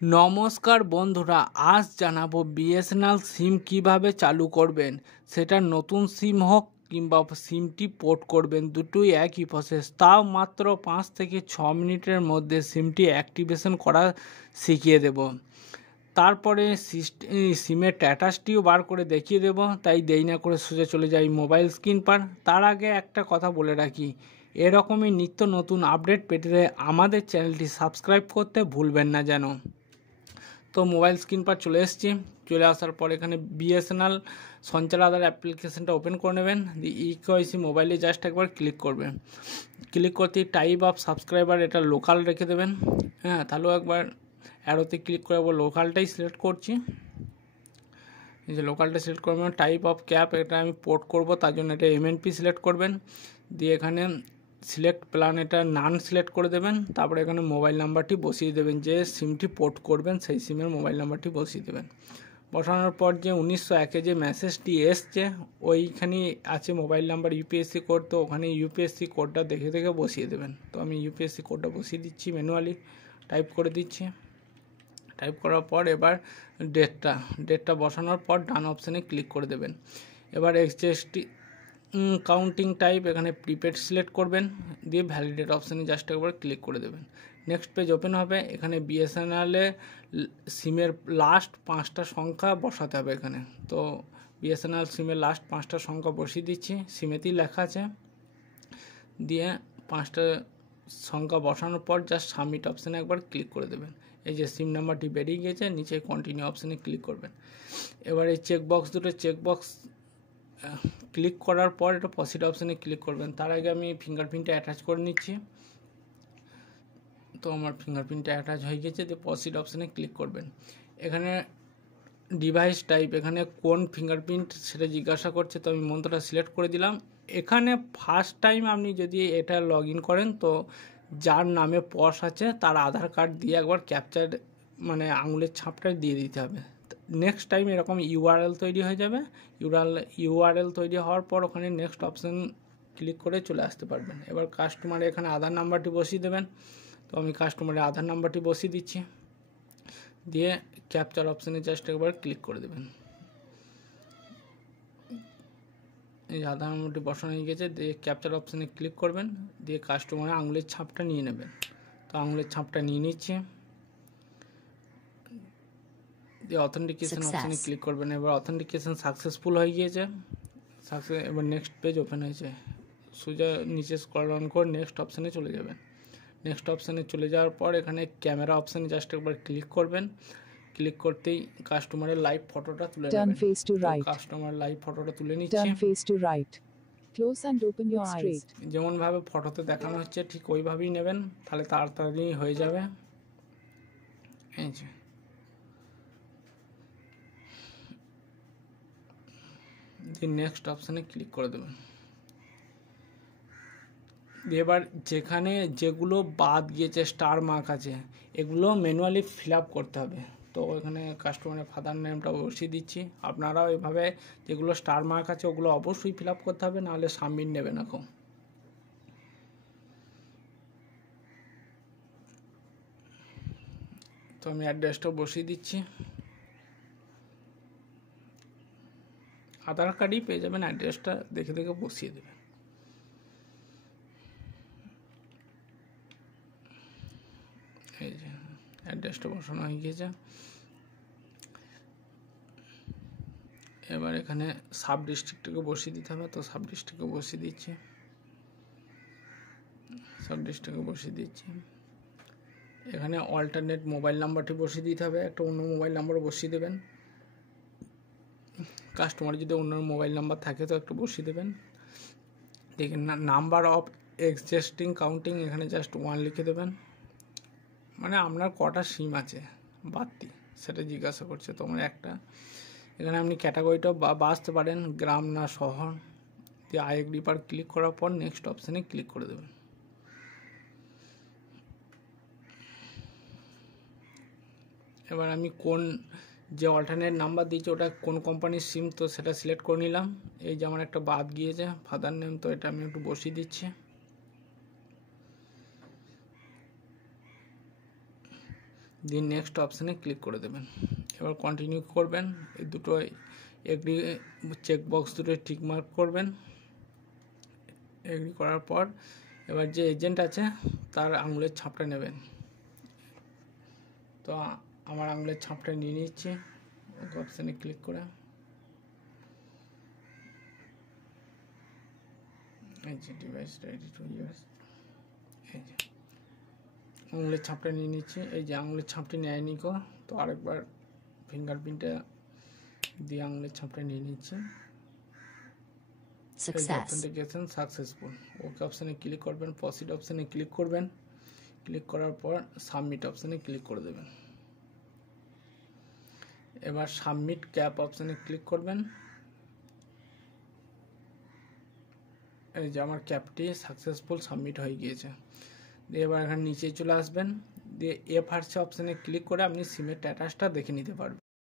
নমস্কার বন্ধুরা, আজ জানাবো বিএসএনএল সিম কিভাবে চালু করবেন। সেটা নতুন সিম হোক কিংবা সিমটি পোর্ট করবেন, দুটোই একই প্রসেস। তাও মাত্র 5 থেকে 6 মিনিটের মধ্যে সিমটি অ্যাক্টিভেশন করা শিখিয়ে দেব। তারপরে সিমের স্ট্যাটাসটিও বার করে দেখিয়ে দেব। তাই দেরি না করে সোজা চলে যাই মোবাইল স্ক্রিন পার। তার আগে একটা কথা বলে রাখি, এরকমই নিত্য নতুন আপডেট পেতে আমাদের চ্যানেলটি সাবস্ক্রাইব করতে ভুলবেন না যেন। তো মোবাইল স্ক্রিন পার চলে এসেছি। চলে আসার পর এখানে বিএসএনএল সঞ্চার আধার অ্যাপ্লিকেশনটা ওপেন করে নেবেন। ইকেওয়াইসি মোবাইলে জাস্ট একবার ক্লিক করবেন। ক্লিক করতেই টাইপ অফ সাবস্ক্রাইবার এটা লোকাল রেখে দেবেন। হ্যাঁ, তাহলেও একবার অ্যারোতে ক্লিক করে লোকালটাই সিলেক্ট করছি। এই যে লোকালটা সিলেক্ট করবেন। টাইপ অফ ক্যাপ এটা আমি পোর্ট করব, তার জন্য এটা এমএনপি সিলেক্ট করবেন। দিয়ে এখানে সিলেক্ট প্ল্যান এটা নান সিলেক্ট করে দেবেন। তারপরে এখানে মোবাইল নাম্বারটি বসিয়ে দেবেন, যে সিমটি পোর্ট করবেন সেই সিমের মোবাইল নাম্বারটি বসিয়ে দেবেন। বসানোর পর যে 1901 যে মেসেজটি এসছে ওইখানেই আছে মোবাইল নাম্বার ইউপিএসসি কোড, তো ওখানে ইউপিএসসি কোডটা দেখে দেখে বসিয়ে দেবেন। তো আমি ইউপিএসসি কোডটা বসিয়ে দিচ্ছি, ম্যানুয়ালি টাইপ করে দিচ্ছি। টাইপ করার পর এবার ডেটটা বসানোর পর ডান অপশানে ক্লিক করে দেবেন। এবার এক্সএসটি কাউন্টিং টাইপ এখানে প্রিপেড সিলেক্ট করবেন, দিয়ে ভ্যালিডেট অপশানে জাস্ট একবার ক্লিক করে দেবেন। নেক্সট পেজ ওপেন হবে। এখানে বিএসএনএলে সিমের লাস্ট 5টা সংখ্যা বসাতে হবে এখানে। তো বিএসএনএল সিমের লাস্ট 5টা সংখ্যা বসিয়ে দিচ্ছি, সিমেতেই লেখা আছে। দিয়ে 5টা সংখ্যা বসানোর পর জাস্ট সাবমিট অপশানে একবার ক্লিক করে দেবেন। এই যে সিম নাম্বারটি বেরিয়ে গেছে, নিচে কন্টিনিউ অপশানে ক্লিক করবেন। এবার এই চেকবক্স ক্লিক করার পর এটা প্রসিড অপশানে ক্লিক করবেন। তার আগে আমি ফিঙ্গারপ্রিন্টটা অ্যাটাচ করে নিচ্ছি। তো আমার ফিঙ্গারপ্রিন্টটা অ্যাটাচ হয়ে গেছে, দিয়ে প্রসিড অপশানে ক্লিক করবেন। এখানে ডিভাইস টাইপ এখানে কোন ফিঙ্গারপ্রিন্ট সেটা জিজ্ঞাসা করছে, তো আমি মন্ত্রটা সিলেক্ট করে দিলাম। এখানে ফার্স্ট টাইম আপনি যদি এটা লগ ইন করেন, তো যার নামে পস আছে তার আধার কার্ড দিয়ে একবার ক্যাপচার মানে আঙুলের ছাপটা দিয়ে দিতে হবে। নেক্সট টাইম এরকম ইউআরএল তৈরি হয়ে যাবে। ইউআরএল তৈরি হওয়ার পর ওখানে নেক্সট অপশান ক্লিক করে চলে আসতে পারবেন। এবার কাস্টমারে এখানে আধার নাম্বারটি বসিয়ে দেবেন। তো আমি কাস্টমারের আধার নাম্বারটি বসিয়ে দিচ্ছি, দিয়ে ক্যাপচার অপশানে জাস্ট একবার ক্লিক করে দেবেন। এই আধার নাম্বারটি বসানো হয়ে গেছে, দিয়ে ক্যাপচার অপশানে ক্লিক করবেন, দিয়ে কাস্টমারের আঙুলের ছাপটা নিয়ে নেবেন। তো আঙুলের ছাপটা নিয়ে নিচ্ছি, দিয়ে অথেন্টিকেশন অপশানে ক্লিক করবেন। এবার অথেন্টিকেশন সাকসেসফুল হয়ে গিয়েছে। এবার নেক্সট পেজ ওপেন হয়েছে। সোজা নিচে স্ক্রল ডাউন করে নেক্সট অপশানে চলে যাবেন। নেক্সট অপশানে চলে যাওয়ার পর এখানে ক্যামেরা অপশানে জাস্ট একবার ক্লিক করবেন। ক্লিক করতেই কাস্টমারের লাইভ ফটোটা তুলে নেবেন। কাস্টমার লাইভ ফটোটা তুলে নিচ্ছি। Close and open your eyes. যেমন ভাবে ফটোতে দেখানো হচ্ছে ঠিক ওইভাবেই নেবেন, তাহলে তাড়াতাড়ি হয়ে যাবে। এই যে নেক্সট অপশানে ক্লিক করে দেবেন। এবার যেখানে যেগুলো বাদ গিয়েছে স্টার মার্ক আছে, এগুলো ম্যানুয়ালি ফিল আপ করতে হবে। তো এখানে কাস্টমারের ফাদার নেমটা বসিয়ে দিচ্ছি। আপনারাও এভাবে যেগুলো স্টার মার্ক আছে ওগুলো অবশ্যই ফিল আপ করতে হবে, নাহলে সাবমিট নেবে না। তো আমি অ্যাড্রেসটা বসিয়ে দিচ্ছি। আধার কার্ডই পেয়ে যাবেন, অ্যাড্রেসটা দেখে দেখে বসিয়ে দেবেন। এই যে অ্যাড্রেসটা বসানো হয়ে গিয়েছে। এবার এখানে সাব ডিস্ট্রিক্টটাকে বসিয়ে দিতে হবে। তো সাব ডিস্ট্রিক্টকে বসিয়ে দিচ্ছি। এখানে অল্টারনেট মোবাইল নাম্বারটি বসিয়ে দিতে হবে। একটা অন্য মোবাইল নাম্বারও বসিয়ে দেবেন। কাস্টমার যদি অন্য মোবাইল নাম্বার থাকে তো একটু বসিয়ে দেবেন। দেখেন নাম্বার অফ এক্সিস্টিং কাউন্টিং এখানে জাস্ট 1 লিখে দেবেন। মানে আপনার কটা সিম আছে বাড়তি সেটা জিজ্ঞাসা করছে, তো আমার একটা। এখানে আপনি ক্যাটাগরিটাও বাছতে পারেন, গ্রাম না শহর। দিয়ে আই এগ্রি পার ক্লিক করার পর নেক্সট অপশানে ক্লিক করে দেবেন। এবার আমি কোন যে অল্টারনেট নাম্বার দিয়েছি ওটা কোন কোম্পানির সিম, তো সেটা সিলেক্ট করে নিলাম। এই যে আমার একটা বাদ গিয়েছে ফাদার নেম, তো এটা আমি একটু বসিয়ে দিচ্ছি। দিয়ে নেক্সট অপশানে ক্লিক করে দেবেন। এবার কন্টিনিউ করবেন, এই দুটো এগ্রি চেকবক্স দুটো টিক মার্ক করবেন। এগ্রি করার পর এবার যে এজেন্ট আছে তার আঙুলের ছাপটা নেবেন। তো আমার আঙুলের ছাপটা নিয়ে নিচ্ছি ওকে অপশানে ক্লিক করে। এই যে ডিভাইস রেডি টু ইউজ, এই যে আঙুলের ছাপটা নিয়ে নিচ্ছি। এই যে আঙুলের ছাপটি নেয়নি গো, তো আরেকবার ফিঙ্গারপ্রিন্টটা দিয়ে আঙুলের ছাপটা নিয়ে নিচ্ছি। অথেন্টিকেশন সাকসেসফুল, ওকে অপশানে ক্লিক করবেন, প্রসিড অপশানে ক্লিক করবেন। ক্লিক করার পর সাবমিট অপশানে ক্লিক করে দেবেন। এবার সাবমিট ক্যাপ অপশানে ক্লিক করবেন। এই যে আমার ক্যাপটি সাকসেসফুল সাবমিট হয়ে গিয়েছে। দিয়ে এবার এখানে নিচে চলে আসবেন, দিয়ে এফআরসি অপশানে ক্লিক করে আপনি সিমের স্ট্যাটাসটা দেখে নিতে পারবেন।